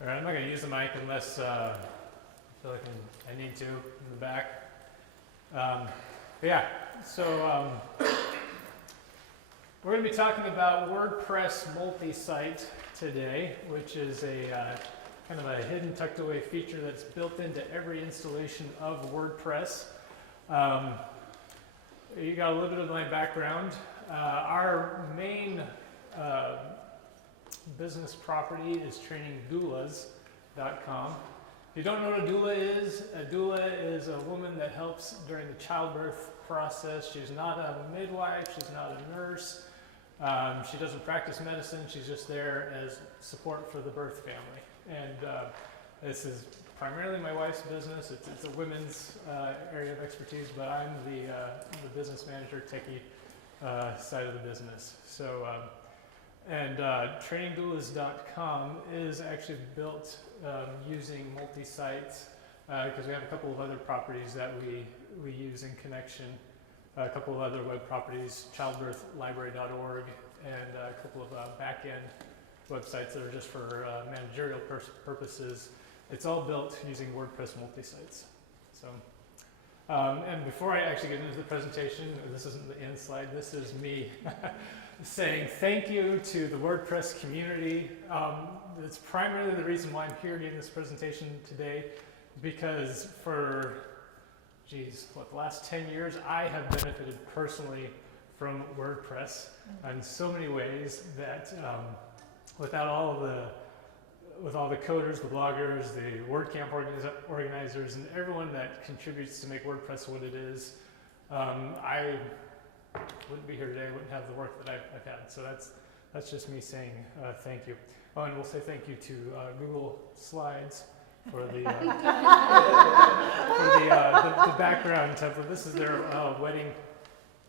All right, I'm not going to use the mic unless I feel like I need to in the back. We're going to be talking about WordPress Multisite today, which is a kind of a hidden, tucked away feature that's built into every installation of WordPress. You got a little bit of my background. Our main business property is trainingdoulas.com. If you don't know what a doula is a woman that helps during the childbirth process. She's not a midwife, she's not a nurse. She doesn't practice medicine, she's just there as support for the birth family. And this is primarily my wife's business. It's a women's area of expertise, but I'm the business manager, techie side of the business. So, trainingdoulas.com is actually built using Multisite because we have a couple of other properties that we use in connection. A couple of other web properties, childbirthlibrary.org, and a couple of back-end websites that are just for managerial purposes. It's all built using WordPress multi-sites. So, and before I actually get into the presentation, this isn't the end slide, this is me saying thank you to the WordPress community. It's primarily the reason why I'm here giving this presentation today, because for the last 10 years, I have benefited personally from WordPress in so many ways that without all the coders, the bloggers, the WordCamp organizers, and everyone that contributes to make WordPress what it is, I wouldn't be here today, I wouldn't have the work that I've had. So that's just me saying thank you. Oh, and we'll say thank you to Google Slides for the background template. This is their wedding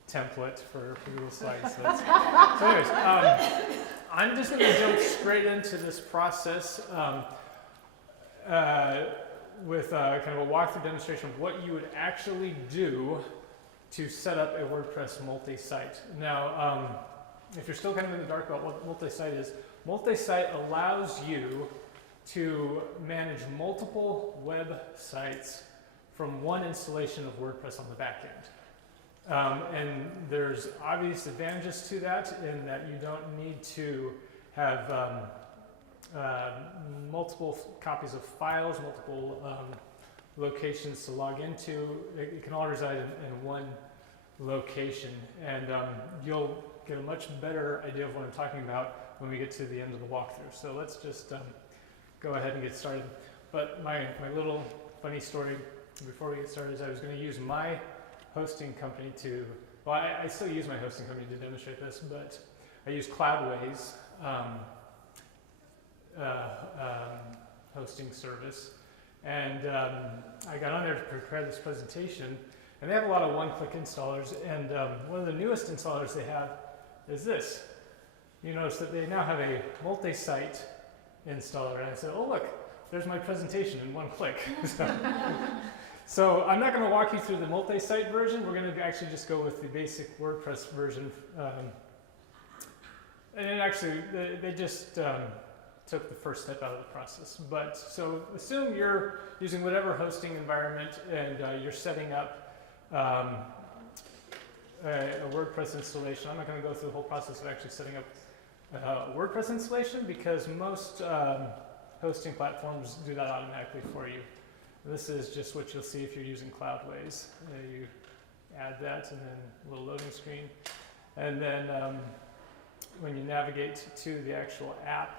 template for Google Slides. So anyways, I'm just going to jump straight into this process with kind of a walkthrough demonstration of what you would actually do to set up a WordPress multi-site. Now, if you're still kind of in the dark about what multi-site is, multi-site allows you to manage multiple websites from one installation of WordPress on the back end. And there's obvious advantages to that in that you don't need to have multiple copies of files, multiple locations to log into. It can all reside in one location, and you'll get a much better idea of what I'm talking about when we get to the end of the walkthrough. So let's just go ahead and get started. But my little funny story before we get started is I was going to use my hosting company to, well, I still use my hosting company to demonstrate this, but I use Cloudways hosting service. And I got on there to prepare this presentation, and they have a lot of one-click installers, and one of the newest installers they have is this. You notice that they now have a multi-site installer, and I said, oh look, there's my presentation in one click. So I'm not going to walk you through the multi-site version. We're going to actually just go with the basic WordPress version. And actually, they just took the first step out of the process. But so assume you're using whatever hosting environment and you're setting up a WordPress installation. I'm not going to go through the whole process of actually setting up a WordPress installation because most hosting platforms do that automatically for you. This is just what you'll see if you're using Cloudways. You add that and then a little loading screen. And then when you navigate to the actual app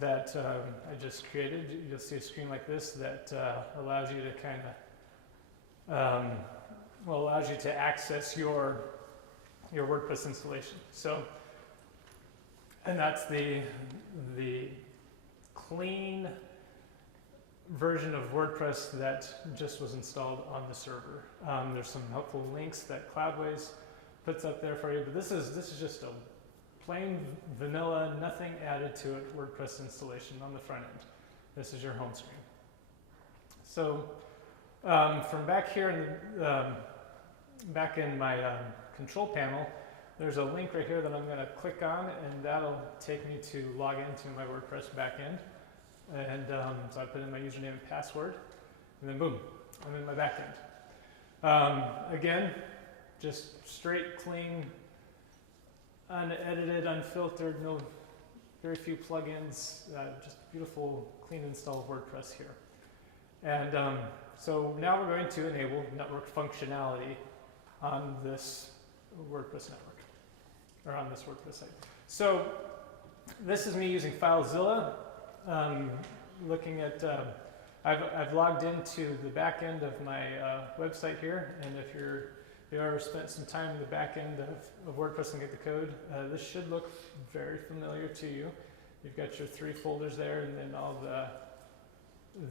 that I just created, you'll see a screen like this that allows you to kind of, allows you to access your WordPress installation. So, and that's the clean version of WordPress that just was installed on the server. There's some helpful links that Cloudways puts up there for you, but this is just a plain vanilla, nothing added to it WordPress installation on the front end. This is your home screen. So from back here, back in my control panel, there's a link right here that I'm going to click on, and that'll take me to log into my WordPress backend. And so I put in my username and password, and then boom, I'm in my backend. Again, just straight, clean, unedited, unfiltered, very few plugins, just beautiful, clean install of WordPress here. And so now we're going to enable network functionality on this WordPress network, or on this WordPress site. So this is me using FileZilla, looking at, I've logged into the back end of my website here, and if you ever spent some time in the back end of WordPress and get the code, this should look very familiar to you. You've got your 3 folders there, and then all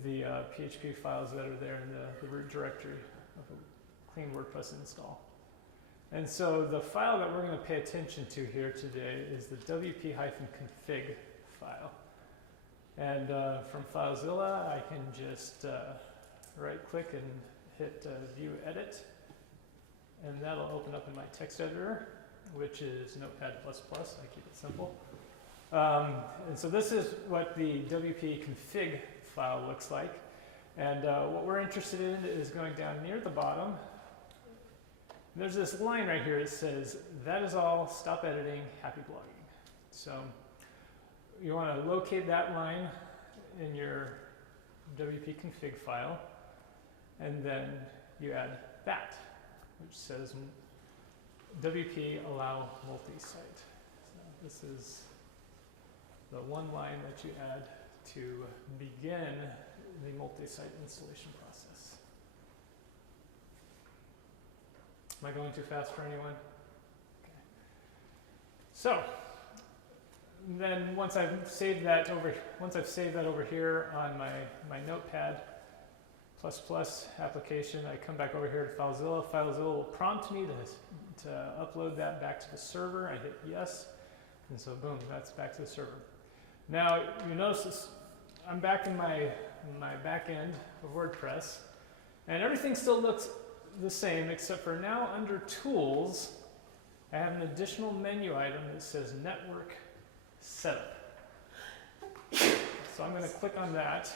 the PHP files that are there in the root directory of a clean WordPress install. And so the file that we're going to pay attention to here today is the wp-config file. And from FileZilla, I can just right-click and hit View Edit, and that'll open up in my text editor, which is Notepad++. I keep it simple. And so this is what the wp-config file looks like. And what we're interested in is going down near the bottom. There's this line right here that says, "That is all, stop editing, happy blogging." So you want to locate that line in your wp-config file, and then you add that, which says wp allow multisite. So this is the one line that you add to begin the multisite installation process. Am I going too fast for anyone? Okay. So then once I've saved that over here on my Notepad++ application, I come back over here to FileZilla. FileZilla will prompt me to upload that back to the server. I hit yes, and so boom, that's back to the server. Now you notice this, I'm back in my back end of WordPress, and everything still looks the same, except for now under Tools, I have an additional menu item that says Network Setup. So I'm going to click on that,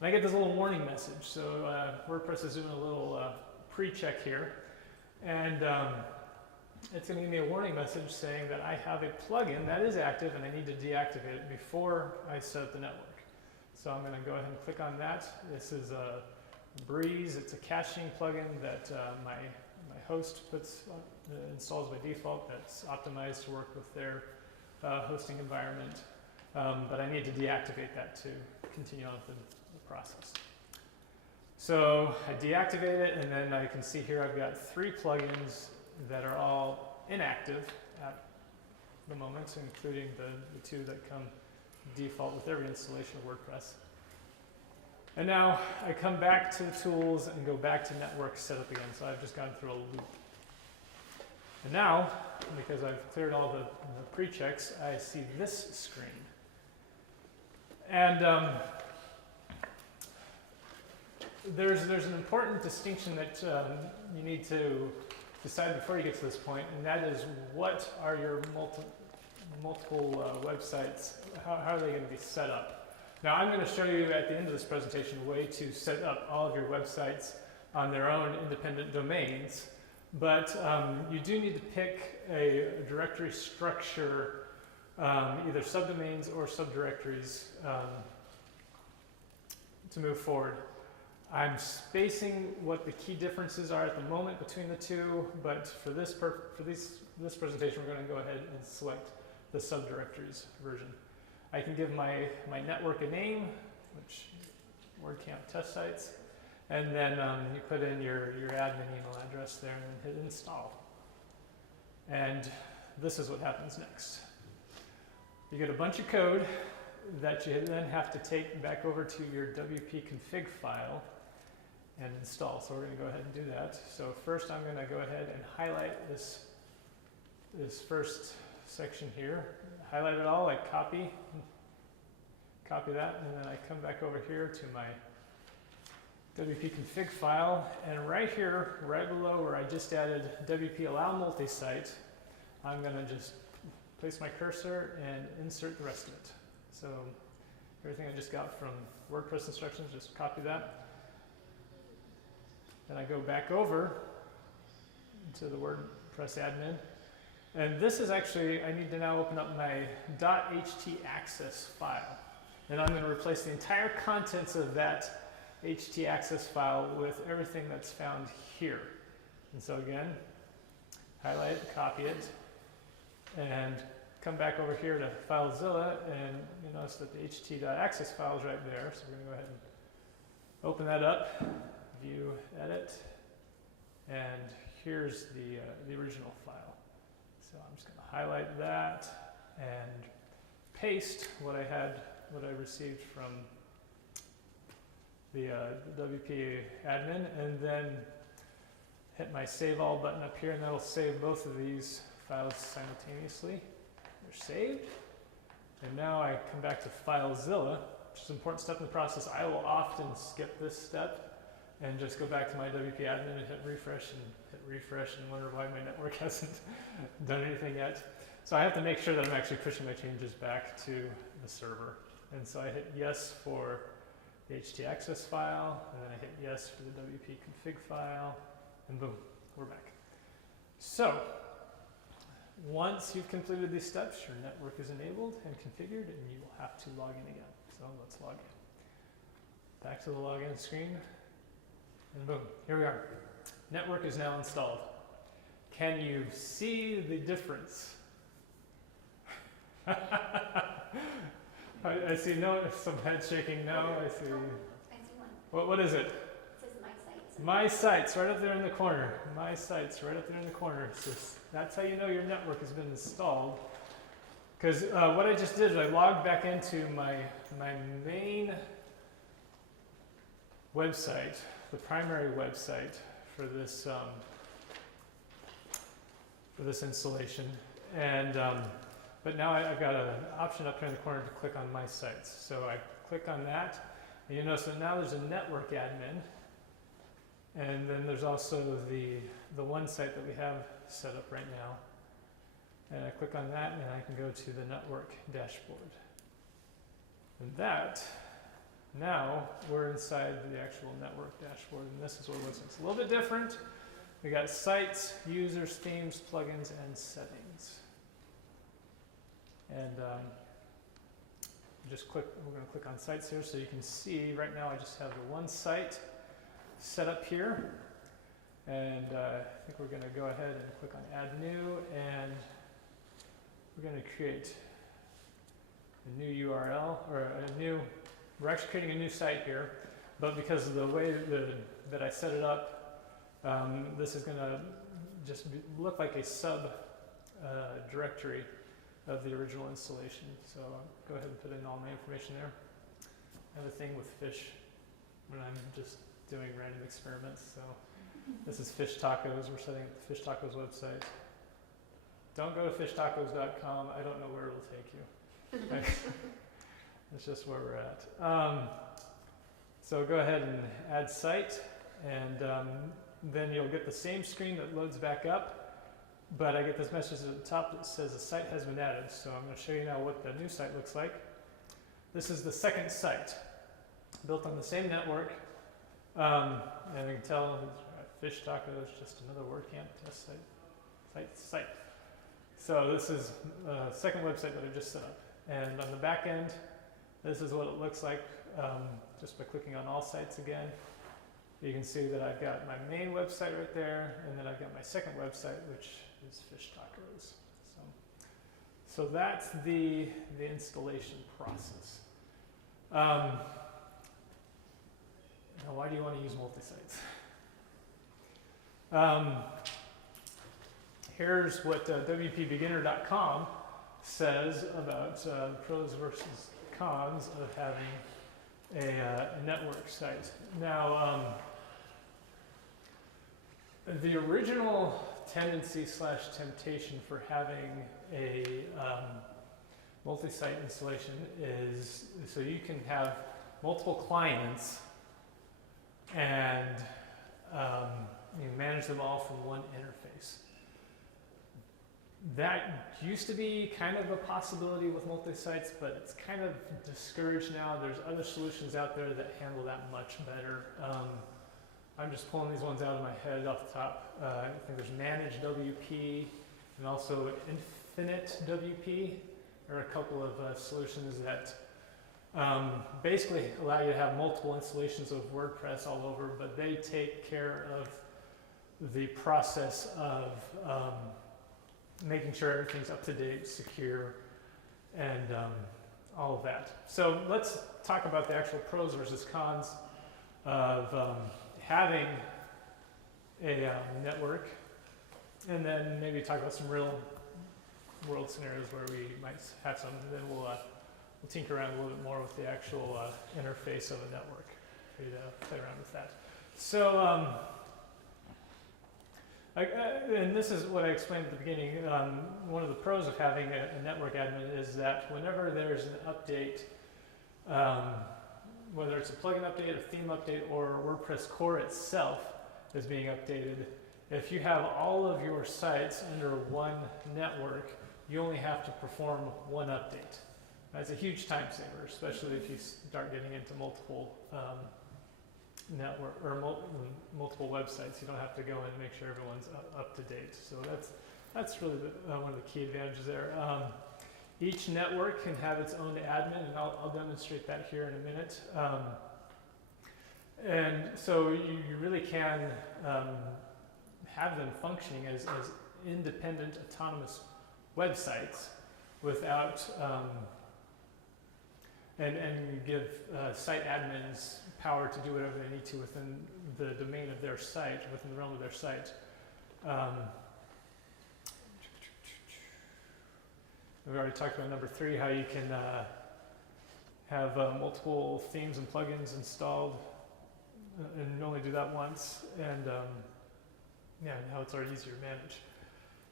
and I get this little warning message. So WordPress is doing a little pre-check here, and it's going to give me a warning message saying that I have a plugin that is active and I need to deactivate it before I set up the network. So I'm going to go ahead and click on that. This is a Breeze. It's a caching plugin that my host installs by default. That's optimized to work with their hosting environment. But I need to deactivate that to continue on with the process. So I deactivate it, and then I can see here I've got 3 plugins that are all inactive at the moment, including the 2 that come default with every installation of WordPress. And now I come back to the tools and go back to network setup again. So I've just gone through a loop. And now, because I've cleared all the pre-checks, I see this screen. And there's an important distinction that you need to decide before you get to this point, and that is, what are your multiple websites, how are they going to be set up? Now I'm going to show you at the end of this presentation a way to set up all of your websites on their own independent domains, but you do need to pick a directory structure, either subdomains or subdirectories, to move forward. I'm spacing what the key differences are at the moment between the two, but for this presentation, we're going to go ahead and select the subdirectories version. I can give my network a name, which WordCamp test sites, and then you put in your admin email address there and hit install. And this is what happens next. You get a bunch of code that you then have to take back over to your wp-config file and install. So we're going to go ahead and do that. So first I'm going to go ahead and highlight this first section here. Highlight it all, I copy that, and then I come back over here to my wp-config file, and right here, right below where I just added wp allow multisite, I'm going to just place my cursor and insert the rest of it. So everything I just got from WordPress instructions, just copy that. Then I go back over to the WordPress admin. And this is actually, I need to now open up my .htaccess file. And I'm going to replace the entire contents of that htaccess file with everything that's found here. And so again, highlight it, copy it, and come back over here to FileZilla, and you notice that the ht.access file is right there. So we're going to go ahead and open that up, view, edit, and here's the original file. So I'm just going to highlight that and paste what I received from the WP admin, and then hit my Save All button up here, and that'll save both of these files simultaneously. They're saved. And now I come back to FileZilla, which is an important step in the process. I will often skip this step and just go back to my WP admin and hit refresh and wonder why my network hasn't done anything yet. So I have to make sure that I'm actually pushing my changes back to the server. And so I hit yes for the htaccess file, and then I hit yes for the WP config file, and boom, we're back. So once you've completed these steps, your network is enabled and configured, and you will have to log in again. So let's log in. Back to the login screen, and boom, here we are. Network is now installed. Can you see the difference? I see no, some head shaking no, I see. I see one. What is it? It says My Site. My Site's right up there in the corner. My Site's right up there in the corner. So that's how you know your network has been installed. Because what I just did is I logged back into my main website, the primary website for this installation, and but now I've got an option up here in the corner to click on My Sites. So I click on that, and you notice that now there's a network admin, and then there's also the one site that we have set up right now. And I click on that, and I can go to the network dashboard. And that, now we're inside the actual network dashboard, and this is what it looks like. It's a little bit different. We got sites, users, themes, plugins, and settings. And we're going to click on sites here, so you can see right now I just have the one site set up here. And I think we're going to go ahead and click on Add New, and we're going to create a new URL, or we're actually creating a new site here, but because of the way that I set it up, this is going to just look like a sub directory of the original installation. So go ahead and put in all my information there. I have a thing with fish when I'm just doing random experiments. So this is Fish Tacos. We're setting up the Fish Tacos website. Don't go to fishtacos.com. I don't know where it'll take you. That's just where we're at. So go ahead and add site, and then you'll get the same screen that loads back up. But I get this message at the top that says the site has been added. So I'm going to show you now what the new site looks like. This is the second site, built on the same network. And you can tell Fish Taco is just another WordCamp test site. So this is a second website that I just set up. And on the back end, this is what it looks like just by clicking on all sites again. You can see that I've got my main website right there, and then I've got my second website, which is Fish Tacos. So that's the installation process. Now, why do you want to use multi-sites? Here's what WPBeginner.com says about pros versus cons of having a network site. Now, the original tendency / temptation for having a multi-site installation is so you can have multiple clients and you manage them all from one interface. that used to be kind of a possibility with multi-sites, but it's kind of discouraged now. There's other solutions out there that handle that much better. I'm just pulling these ones out of my head off the top. I think there's Managed WP and also Infinite WP are a couple of solutions that basically allow you to have multiple installations of WordPress all over, but they take care of the process of making sure everything's up to date, secure, and all of that. So let's talk about the actual pros versus cons of having a network, and then maybe talk about some real world scenarios where we might have some, and then we'll tinker around a little bit more with the actual interface of a network for you to play around with that. So, and this is what I explained at the beginning. One of the pros of having a network admin is that whenever there's an update, whether it's a plugin update, a theme update, or WordPress core itself is being updated, if you have all of your sites under one network, you only have to perform one update. That's a huge time saver, especially if you start getting into multiple network or multiple websites. You don't have to go in and make sure everyone's up to date. So that's really one of the key advantages there. Each network can have its own admin, and I'll demonstrate that here in a minute. And so you really can have them functioning as independent, autonomous websites without, and give site admins power to do whatever they need to within the domain of their site, within the realm of their site. We've already talked about number 3, how you can have multiple themes and plugins installed and only do that once, and yeah, how it's already easier to manage.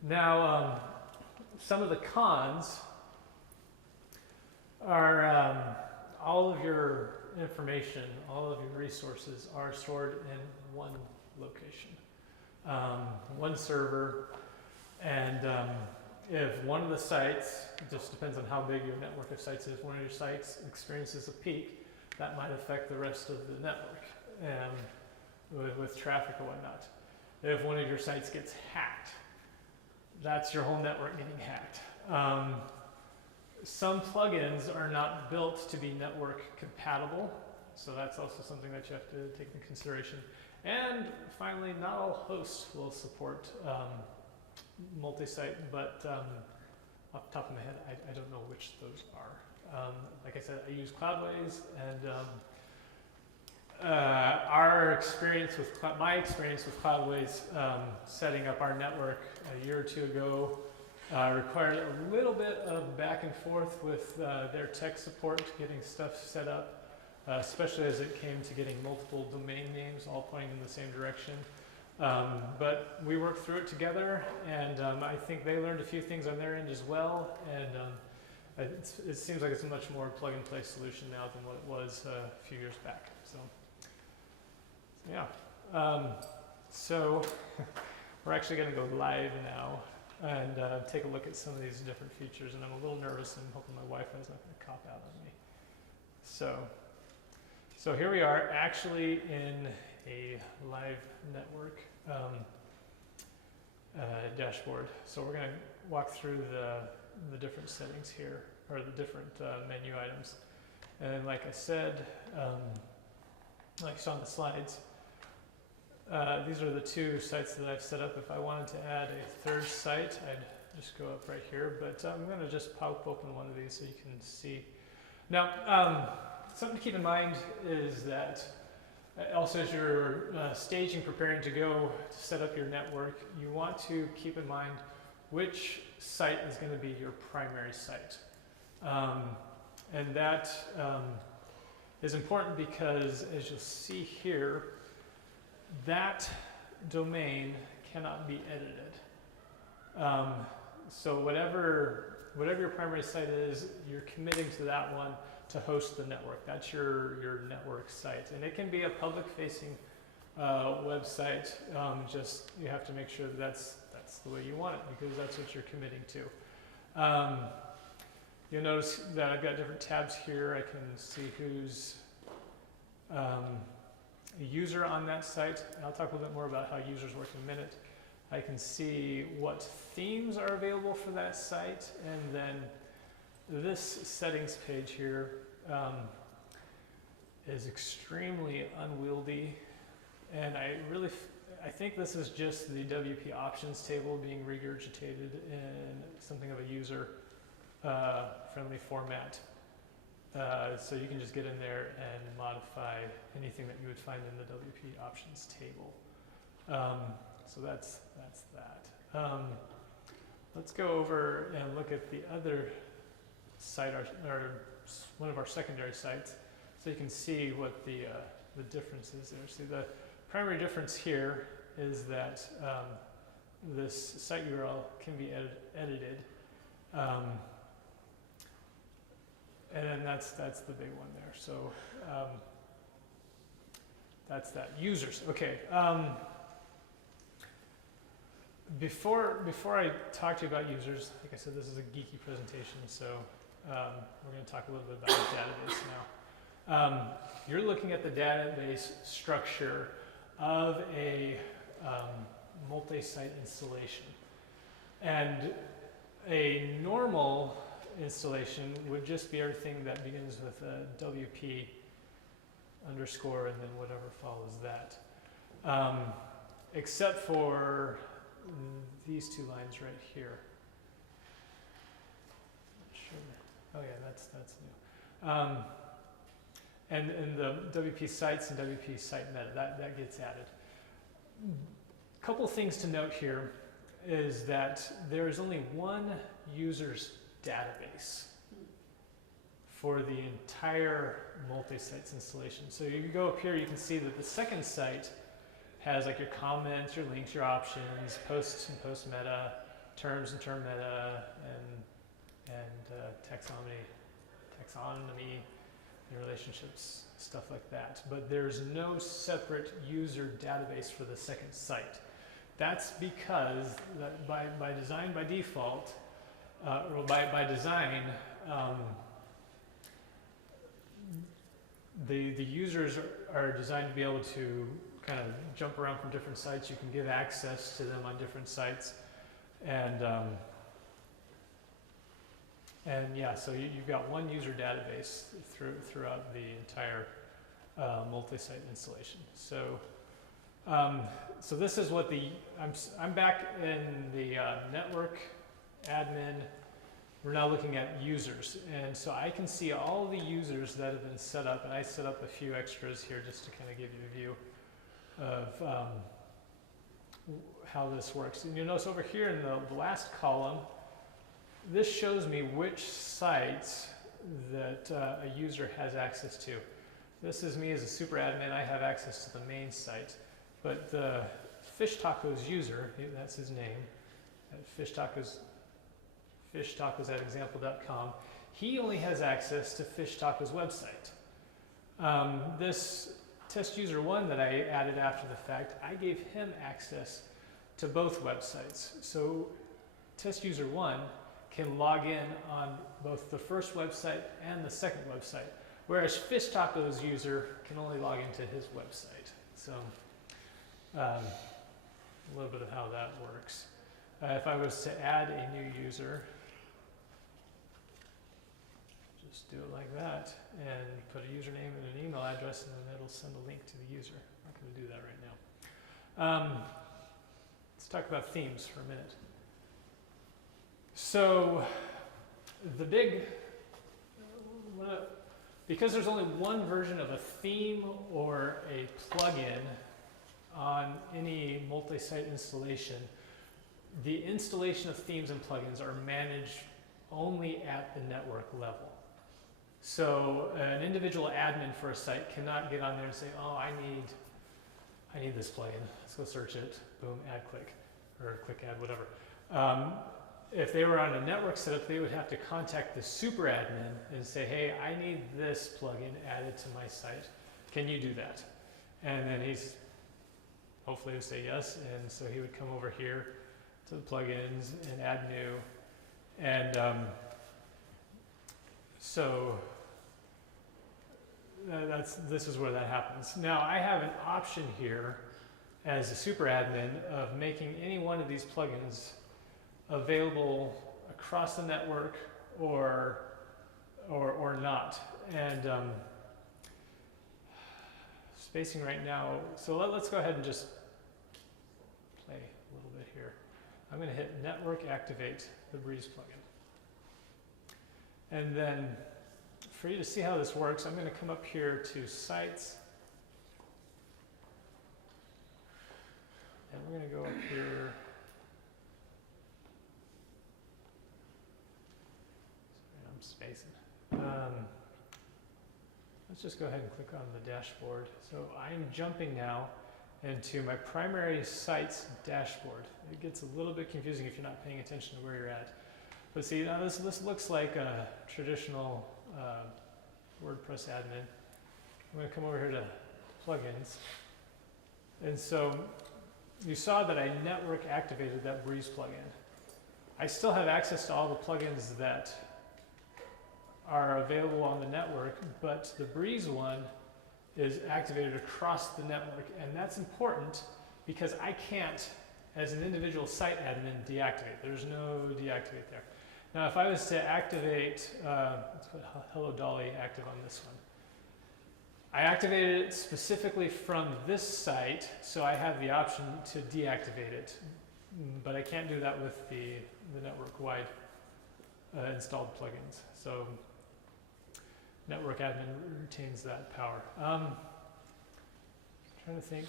Now, some of the cons are all of your information, all of your resources are stored in one location, one server, and if one of the sites, it just depends on how big your network of sites is, one of your sites experiences a peak, that might affect the rest of the network with traffic or whatnot. If one of your sites gets hacked, that's your whole network getting hacked. Some plugins are not built to be network compatible, so that's also something that you have to take into consideration. And finally, not all hosts will support multi-site, but off the top of my head, I don't know which those are. Like I said, I use Cloudways, and my experience with Cloudways setting up our network a year or two ago required a little bit of back and forth with their tech support, getting stuff set up, especially as it came to getting multiple domain names all pointing in the same direction. But we worked through it together, and I think they learned a few things on their end as well, and it seems like it's a much more plug-and-play solution now than what it was a few years back. So, yeah. So we're actually going to go live now and take a look at some of these different features, and I'm a little nervous and hoping my Wi-Fi is not going to cop out on me. So here we are, actually in a live network dashboard. So we're going to walk through the different settings here, or the different menu items. And like I said, like you saw on the slides, these are the 2 sites that I've set up. If I wanted to add a 3rd site, I'd just go up right here, but I'm going to just pop open one of these so you can see. Now, something to keep in mind is that also as you're staging, preparing to go to set up your network, you want to keep in mind which site is going to be your primary site. And that is important because, as you'll see here, that domain cannot be edited. So whatever your primary site is, you're committing to that one to host the network. That's your network site. And it can be a public-facing website. Just you have to make sure that that's that's the way you want it because that's what you're committing to. You'll notice that I've got different tabs here. I can see who's a user on that site. And I'll talk a little bit more about how users work in a minute. I can see what themes are available for that site, and then this settings page here is extremely unwieldy, and I think this is just the WP options table being regurgitated in something of a user friendly format. So you can just get in there and modify anything that you would find in the WP options table. So that's that. Let's go over and look at the other site, or one of our secondary sites, so you can see what the difference is there. See, the primary difference here is that this site URL can be edited, and then that's the big one there. So that's that. Users. Okay. Before I talk to you about users, like I said, this is a geeky presentation, so we're going to talk a little bit about the database now. You're looking at the database structure of a multi-site installation. And a normal installation would just be everything that begins with a WP underscore and then whatever follows that. Except for these two lines right here. Sure. Oh yeah, that's new. And the WP sites and WP site meta, that gets added. A couple things to note here is that there is only one user's database for the entire multi-sites installation. So you go up here, you can see that the second site has like your comments, your links, your options, posts and post meta, terms and term meta, and taxonomy, and relationships, stuff like that. But there's no separate user database for the second site. That's because by design, by default, or by design, the users are designed to be able to kind of jump around from different sites. You can give access to them on different sites, and yeah, so you've got one user database throughout the entire multi-site installation. So so this is what I'm back in the network admin. We're now looking at users, and so I can see all the users that have been set up, and I set up a few extras here just to kind of give you a view of how this works. And you'll notice over here in the last column, this shows me which sites that a user has access to. This is me as a super admin. I have access to the main site, but the Fish Tacos user, that's his name, Fish Tacos at example.com, he only has access to Fish Tacos website. This test user 1 that I added after the fact, I gave him access to both websites. So test user 1 can log in on both the first website and the second website, whereas Fish Tacos user can only log into his website. So a little bit of how that works. If I was to add a new user, just do it like that and put a username and an email address, and then it'll send a link to the user. I'm not going to do that right now. Let's talk about themes for a minute. So because there's only one version of a theme or a plugin on any multi-site installation, the installation of themes and plugins are managed only at the network level. So an individual admin for a site cannot get on there and say, oh, I need this plugin. Let's go search it. Boom, add click, or click add, whatever. If they were on a network setup, they would have to contact the super admin and say, hey, I need this plugin added to my site. Can you do that? And then hopefully he'll say yes, and so he would come over here to the plugins and add new. And so this is where that happens. Now I have an option here as a super admin of making any one of these plugins available across the network or not. And spacing right now, so let's go ahead and just play a little bit here. I'm going to hit Network Activate the Breeze plugin. And then for you to see how this works, I'm going to come up here to Sites. And we're going to go up here. Sorry, I'm spacing. Let's just go ahead and click on the dashboard. So I'm jumping now into my primary sites dashboard. It gets a little bit confusing if you're not paying attention to where you're at. But see, now this looks like a traditional WordPress admin. I'm going to come over here to plugins. And so you saw that I network activated that Breeze plugin. I still have access to all the plugins that are available on the network, but the Breeze one is activated across the network, and that's important because I can't, as an individual site admin, deactivate. There's no deactivate there. Now, if I was to activate, let's put Hello Dolly active on this one. I activated it specifically from this site, so I have the option to deactivate it, but I can't do that with the network-wide installed plugins. So network admin retains that power. Trying to think.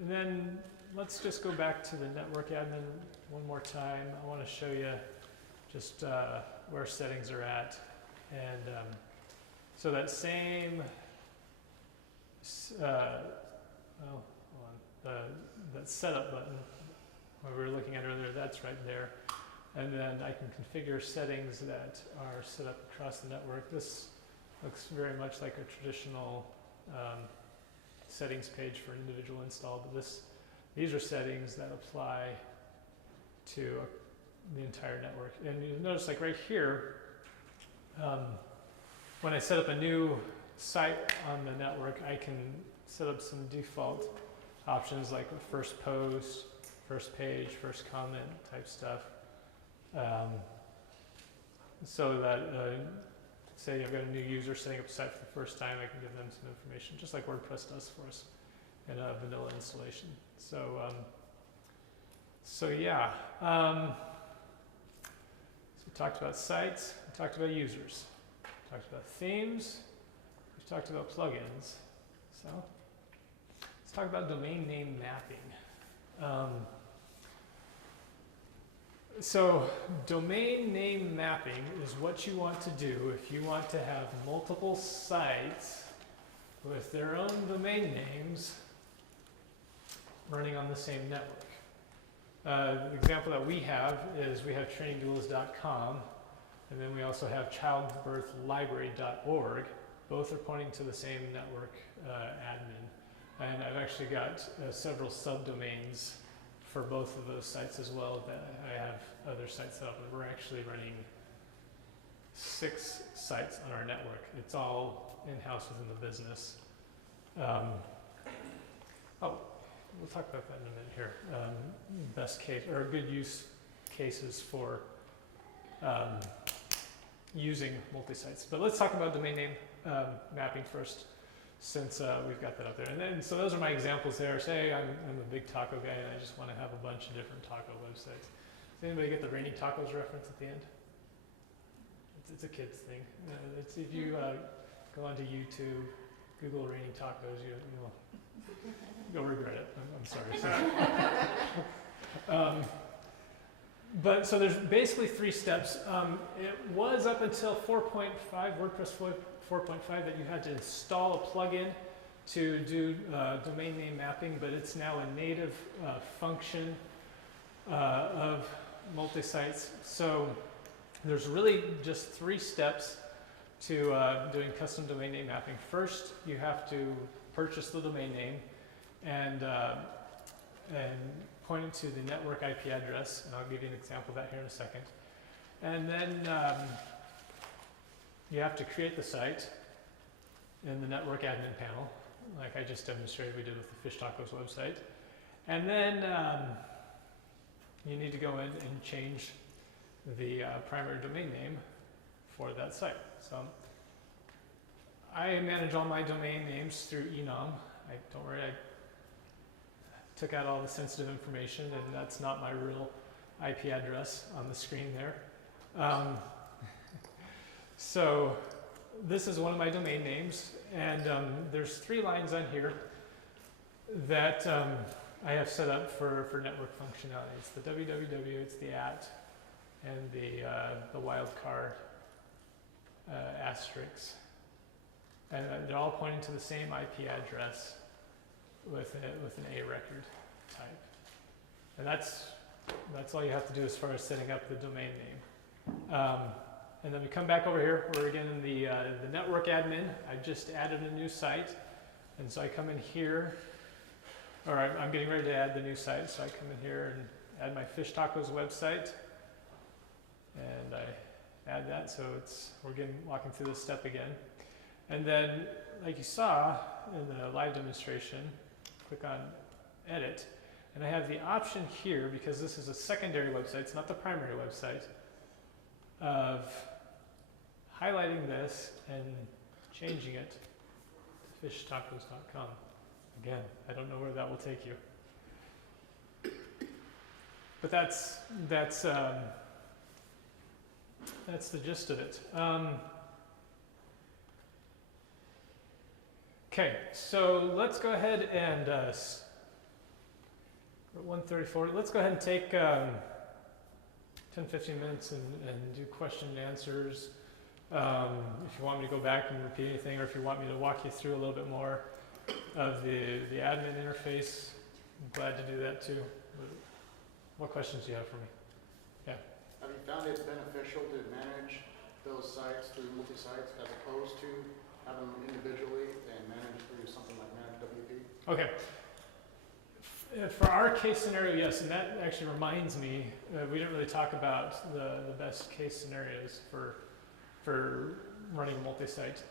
And then let's just go back to the network admin one more time. I want to show you just where settings are at. And so that same, hold on, that setup button we were looking at earlier, that's right there. And then I can configure settings that are set up across the network. This looks very much like a traditional settings page for an individual install, but these are settings that apply to the entire network. And you notice, like right here, when I set up a new site on the network, I can set up some default options like first post, first page, first comment type stuff. So that, say I've got a new user setting up a site for the first time, I can give them some information, just like WordPress does for us in a vanilla installation. So, yeah. So we talked about sites, we talked about users, we talked about themes, we've talked about plugins. So let's talk about domain name mapping. So domain name mapping is what you want to do if you want to have multiple sites with their own domain names running on the same network. The example that we have is we have trainingduels.com, and then we also have childbirthlibrary.org. Both are pointing to the same network admin. And I've actually got several subdomains for both of those sites as well. That I have other sites set up, and we're actually running 6 sites on our network. It's all in-house within the business. We'll talk about that in a minute here. Best case or good use cases for using multi-sites. But let's talk about domain name mapping first, since we've got that up there. And then, so those are my examples there. Say I'm a big taco guy and I just want to have a bunch of different taco websites. Does anybody get the Raining Tacos reference at the end? It's a kid's thing. It's if you go onto YouTube, Google Raining Tacos, you'll regret it. I'm sorry. But so there's basically 3 steps. It was up until 4.5, WordPress 4.5, that you had to install a plugin to do domain name mapping, but it's now a native function of multi-sites. So there's really just 3 steps to doing custom domain name mapping. First, you have to purchase the domain name and pointing to the network IP address, and I'll give you an example of that here in a second. And then you have to create the site in the network admin panel, like I just demonstrated we did with the Fish Tacos website. And then you need to go in and change the primary domain name for that site. So I manage all my domain names through Enom. Don't worry, I took out all the sensitive information, and that's not my real IP address on the screen there. So this is one of my domain names, and there's 3 lines on here that I have set up for network functionality. It's the www, it's the @ and the wildcard asterisk. And they're all pointing to the same IP address with an A record type. And that's all you have to do as far as setting up the domain name. And then we come back over here. We're again in the network admin. I just added a new site. And so I come in here, or I'm getting ready to add the new site. So I come in here and add my Fish Tacos website. And I add that. So we're walking through this step again. And then, like you saw in the live demonstration, click on Edit. And I have the option here, because this is a secondary website, it's not the primary website, of highlighting this and changing it to fishtacos.com. Again, I don't know where that will take you. But that's the gist of it. Okay, so let's go ahead and, we're at 1:34, let's go ahead and take 10-15 minutes and do question and answers. If you want me to go back and repeat anything, or if you want me to walk you through a little bit more of the admin interface, I'm glad to do that too. What questions do you have for me? Yeah. Have you found it beneficial to manage those sites through multi-sites as opposed to have them individually and manage through something like Manage WP? Okay. For our case scenario, yes, and that actually reminds me, we didn't really talk about the best case scenarios for running multi-site.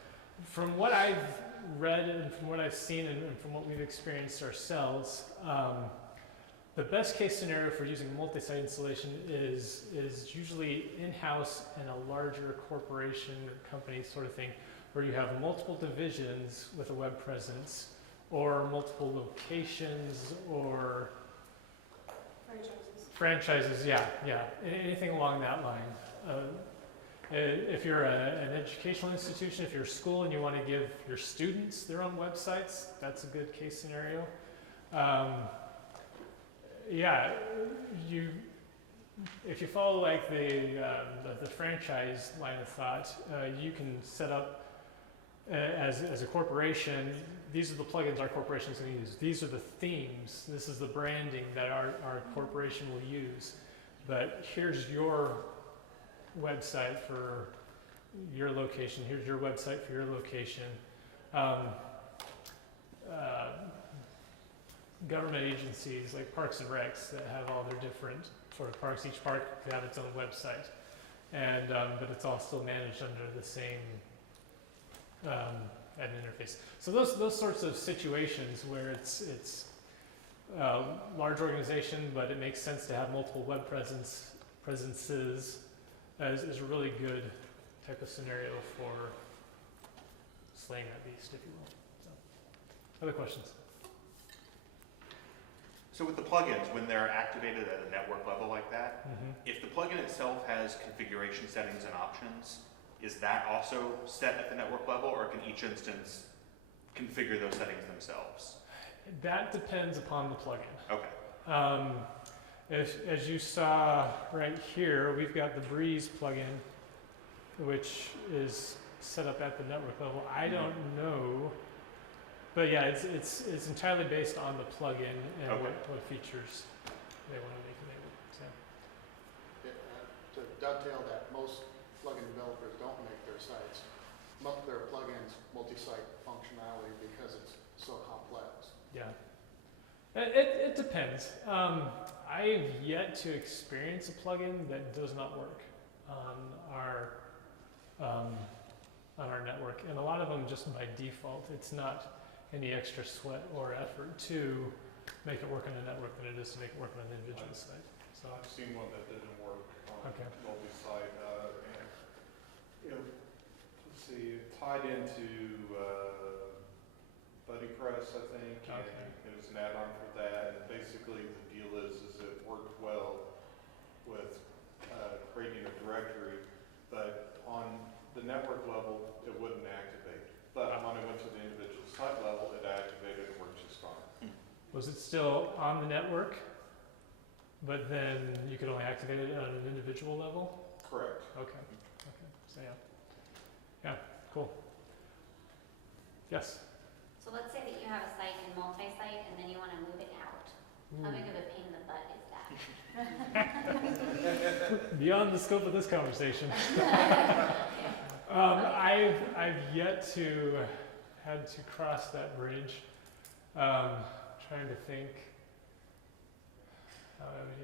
From what I've read and from what I've seen and from what we've experienced ourselves, the best case scenario for using multi-site installation is usually in-house in a larger corporation or company sort of thing, where you have multiple divisions with a web presence, or multiple locations, or franchises, yeah, anything along that line. If you're an educational institution, if you're a school and you want to give your students their own websites, that's a good case scenario. If you follow like the franchise line of thought, you can set up as a corporation. These are the plugins our corporation is going to use. These are the themes. This is the branding that our corporation will use. But here's your website for your location. Here's your website for your location. Government agencies like Parks and Recs that have all their different sort of parks. Each park could have its own website, and but it's all still managed under the same admin interface. So those sorts of situations where it's a large organization, but it makes sense to have multiple web presences is a really good type of scenario for slaying that beast, if you will. So, other questions? So with the plugins, when they're activated at a network level like that, if the plugin itself has configuration settings and options, is that also set at the network level, or can each instance configure those settings themselves? That depends upon the plugin. Okay. As you saw right here, we've got the Breeze plugin, which is set up at the network level. I don't know, but yeah, it's entirely based on the plugin and what features they want to make enabled. So. To dovetail that, most plugin developers don't make their sites, their plugins multi-site functionality because it's so complex. Yeah. It depends. I've yet to experience a plugin that does not work on our network, and a lot of them just by default. It's not any extra sweat or effort to make it work on a network than it is to make it work on an individual site. So I've seen one that didn't work on Okay. Multisite, and let's see, it tied into BuddyPress, I think, and Okay. it was an add-on for that. And basically, the deal is it worked well with creating a directory, but on the network level, it wouldn't activate. But when I went to the individual site level, it activated and worked just fine. was it still on the network, but then you could only activate it on an individual level? Correct. Okay. So yeah, cool. Yes. So let's say that you have a site in Multisite and then you want to move it out. How big of a pain in the butt is that? Beyond the scope of this conversation. I've yet to had to cross that bridge. Trying to think how I would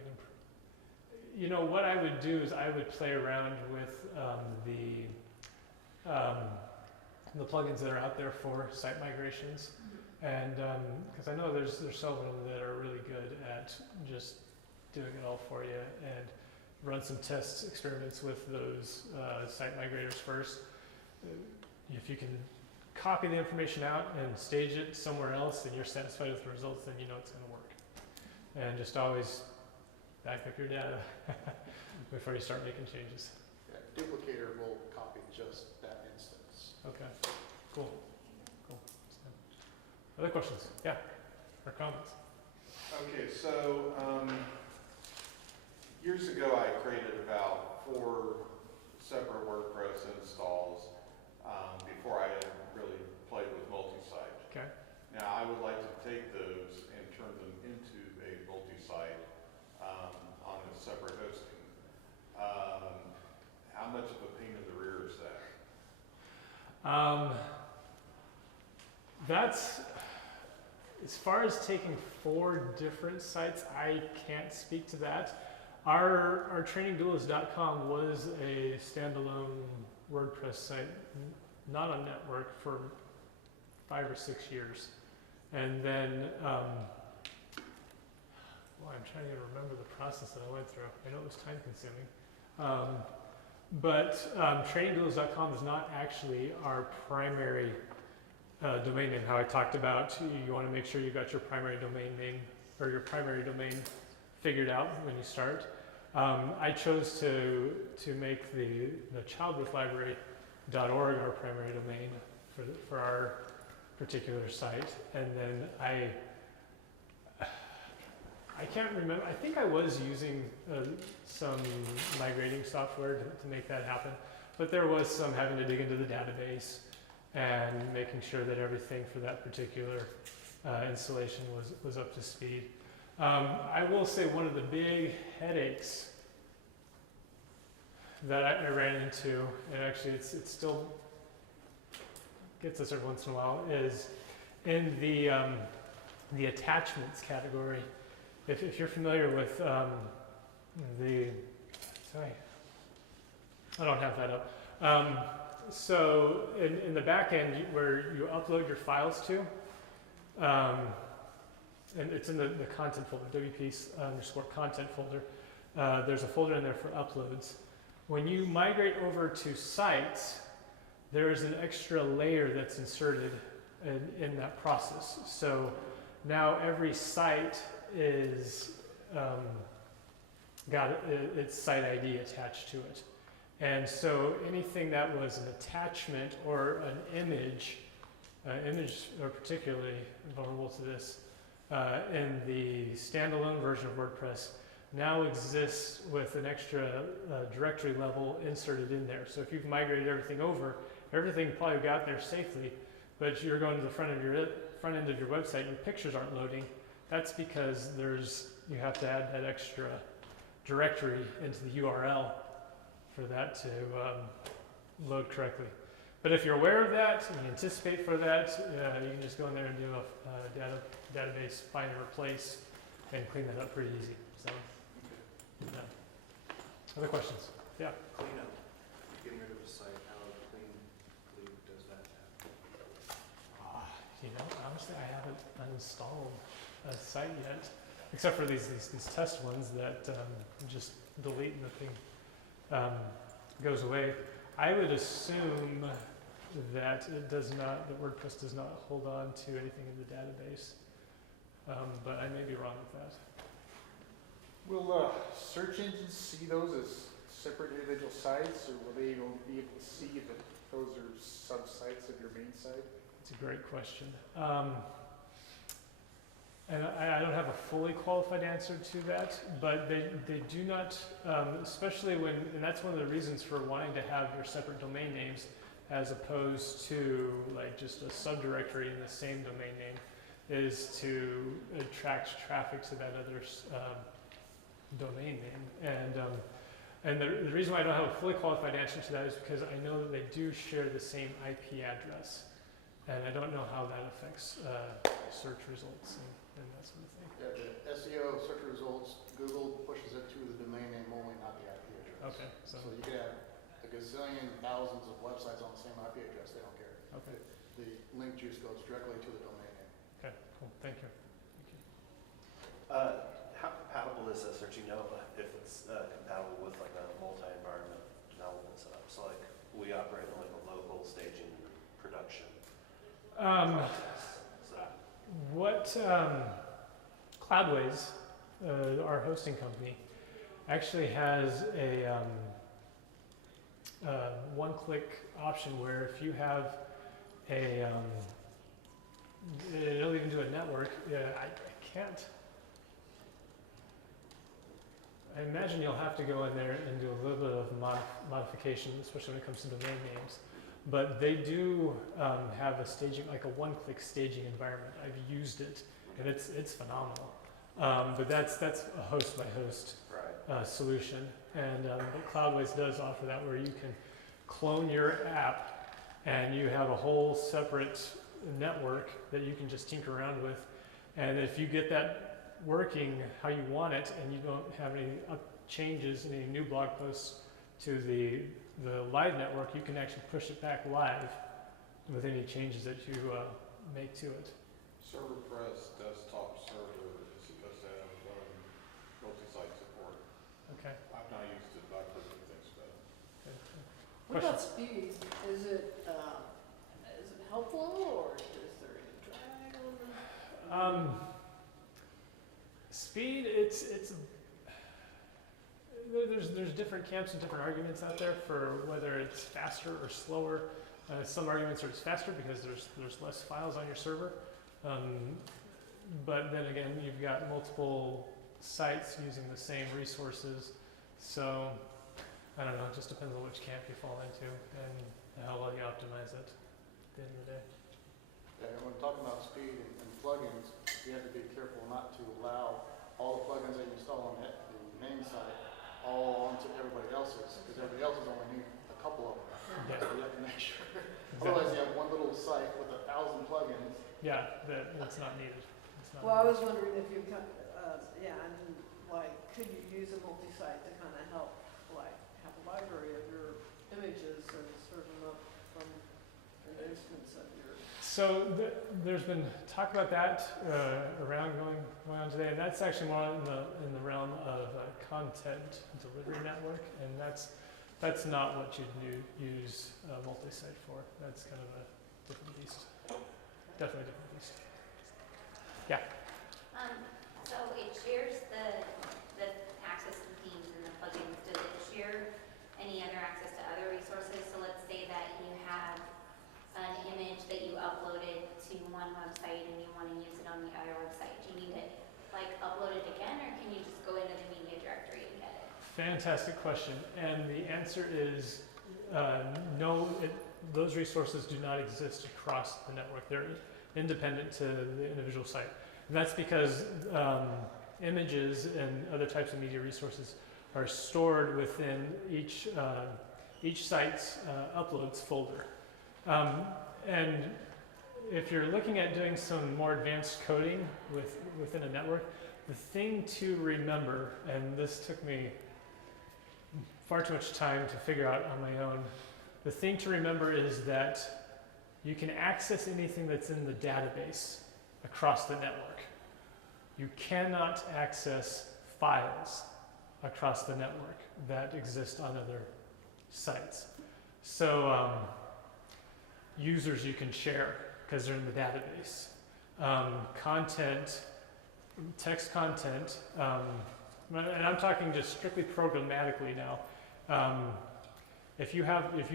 even. What I would do is I would play around with the plugins that are out there for site migrations, and because I know there's some of them that are really good at just doing it all for you, and run some test experiments with those site migrators first. If you can copy the information out and stage it somewhere else and you're satisfied with the results, then you know it's going to work. And just always back up your data before you start making changes. Yeah, duplicator will copy just that instance. Okay, cool. Other questions? Yeah, or comments? Okay, so years ago I created about 4 separate WordPress installs before I had really played with Multisite. Okay. Now I would like to take those and turn them into a Multisite on a separate hosting. How much of a pain in the rear is that? That's, as far as taking 4 different sites, I can't speak to that. Our trainingduelist.com was a standalone WordPress site, not on network, for 5 or 6 years. And then, I'm trying to remember the process that I went through. I know it was time consuming. But trainingduelist.com is not actually our primary domain name. How I talked about, you want to make sure you got your primary domain name or your primary domain figured out when you start. I chose to make the childbirthlibrary.org our primary domain for our particular site, and then I can't remember. I think I was using some migrating software to make that happen, but there was some having to dig into the database and making sure that everything for that particular installation was up to speed. I will say one of the big headaches that I ran into, and actually it still gets us every once in a while, is in the attachments category. If you're familiar with sorry, I don't have that up. So in the back end where you upload your files to, and it's in the content folder, WP_content folder. There's a folder in there for uploads. When you migrate over to sites, there is an extra layer that's inserted in that process. So now every site is got its site ID attached to it. And so anything that was an attachment or an image are particularly vulnerable to this, in the standalone version of WordPress now exists with an extra directory level inserted in there. So if you've migrated everything over, everything probably got there safely, but you're going to the front end of your website, your pictures aren't loading. That's because you have to add that extra directory into the URL for that to load correctly. But if you're aware of that and you anticipate for that, you can just go in there and do a database find and replace and clean that up pretty easy. So, yeah. Other questions? Yeah. Clean up, getting rid of a site, how clean does that happen? You know, honestly, I haven't uninstalled a site yet, except for these test ones that just delete and the thing goes away. I would assume that it does not, that WordPress does not hold on to anything in the database, but I may be wrong with that. Will search engines see those as separate individual sites, or will they be able to see if those are sub-sites of your main site? It's a great question. And I don't have a fully qualified answer to that, but they do not, especially when, and that's one of the reasons for wanting to have your separate domain names as opposed to like just a subdirectory in the same domain name, is to attract traffic to that other domain name. And the reason why I don't have a fully qualified answer to that is because I know that they do share the same IP address. And I don't know how that affects search results and that sort of thing. Yeah, the SEO search results, Google pushes it to the domain name only, not the IP address. Okay, So you could have a gazillion, thousands of websites on the same IP address, they don't care. okay, The link juice goes directly to the domain name. okay, cool, thank you. How compatible is this, or do you know if it's compatible with like a multi-environment development setup? So like we operate in like a local staging production. What Cloudways, our hosting company, actually has a one-click option where if you have a, it'll even do a network. I can't. I imagine you'll have to go in there and do a little bit of modification, especially when it comes to domain names. But they do have a staging, like a one-click staging environment. I've used it, and it's phenomenal. But that's a host-by-host solution, and but Cloudways does offer that, where you can clone your app, and you have a whole separate network that you can just tinker around with. And if you get that working how you want it, and you don't have any changes, any new blog posts to the live network, you can actually push it back live with any changes that you make to it. ServerPress desktop server is supposed to have multi-site support. Okay. I've not used it, but I've heard good things about it. What about speed? Is it helpful, or is there any drag on the? Speed, there's different camps and different arguments out there for whether it's faster or slower. Some arguments are it's faster because there's less files on your server. But then again, you've got multiple sites using the same resources. So I don't know, it just depends on which camp you fall into and how well you optimize it at the end of the day. Yeah, and when talking about speed and plugins, you have to be careful not to allow all the plugins that you install on the main site all onto everybody else's, because everybody else is only need a couple of them. Yeah. So you have to make sure. Otherwise, you have one little site with 1,000 plugins. Yeah, that's not needed. It's not Well, I needed. was wondering if you, could you use a multi-site to kind of help, like, have a library of your images and serve them up from an instance of your. So there's been talk about that around going on today, and that's actually more in the realm of content delivery network, and that's not what you'd use multi-site for. That's kind of a different beast. Definitely a different beast. Yeah. So it shares the access to themes and the plugins. Does it share any other access to other resources? So let's say that you have an image that you uploaded to one website and you want to use it on the other website. Do you need to like upload it again, or can you just go into the media directory and get it? Fantastic question, and the answer is no. Those resources do not exist across the network. They're independent to the individual site. And that's because images and other types of media resources are stored within each site's uploads folder. And if you're looking at doing some more advanced coding within a network, the thing to remember, and this took me far too much time to figure out on my own, the thing to remember is that you can access anything that's in the database across the network. You cannot access files across the network that exist on other sites. So users you can share because they're in the database. Content, text content, and I'm talking just strictly programmatically now. If you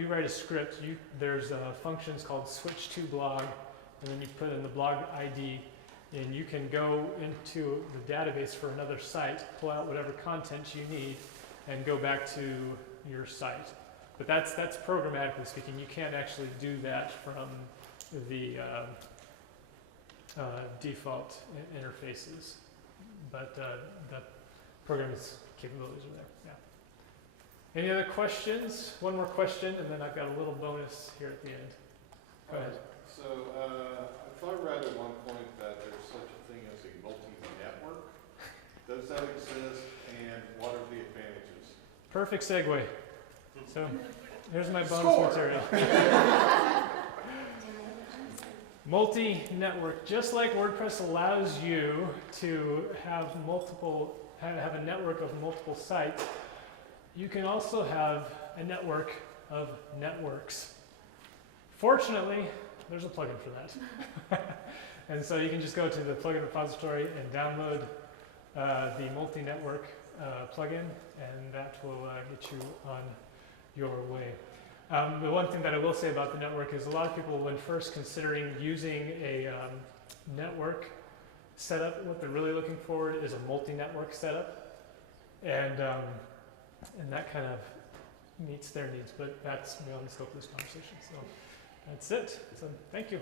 write a script, there's functions called switch to blog, and then you put in the blog ID, and you can go into the database for another site, pull out whatever content you need, and go back to your site. But that's programmatically speaking. You can't actually do that from the default interfaces. But the program's capabilities are there. Yeah. Any other questions? One more question, and then I've got a little bonus here at the end. Go ahead. So I thought I read at one point that there's such a thing as a multi-network. Does that exist, and what are the advantages? Perfect segue. So here's my bonus material. Multi-network, just like WordPress allows you to have a network of multiple sites, you can also have a network of networks. Fortunately, there's a plugin for that. And so you can just go to the plugin repository and download the multi-network plugin, and that will get you on your way. The one thing that I will say about the network is a lot of people, when first considering using a network setup, what they're really looking for is a multi-network setup, and that kind of meets their needs. But that's beyond the scope of this conversation. So that's it. So thank you.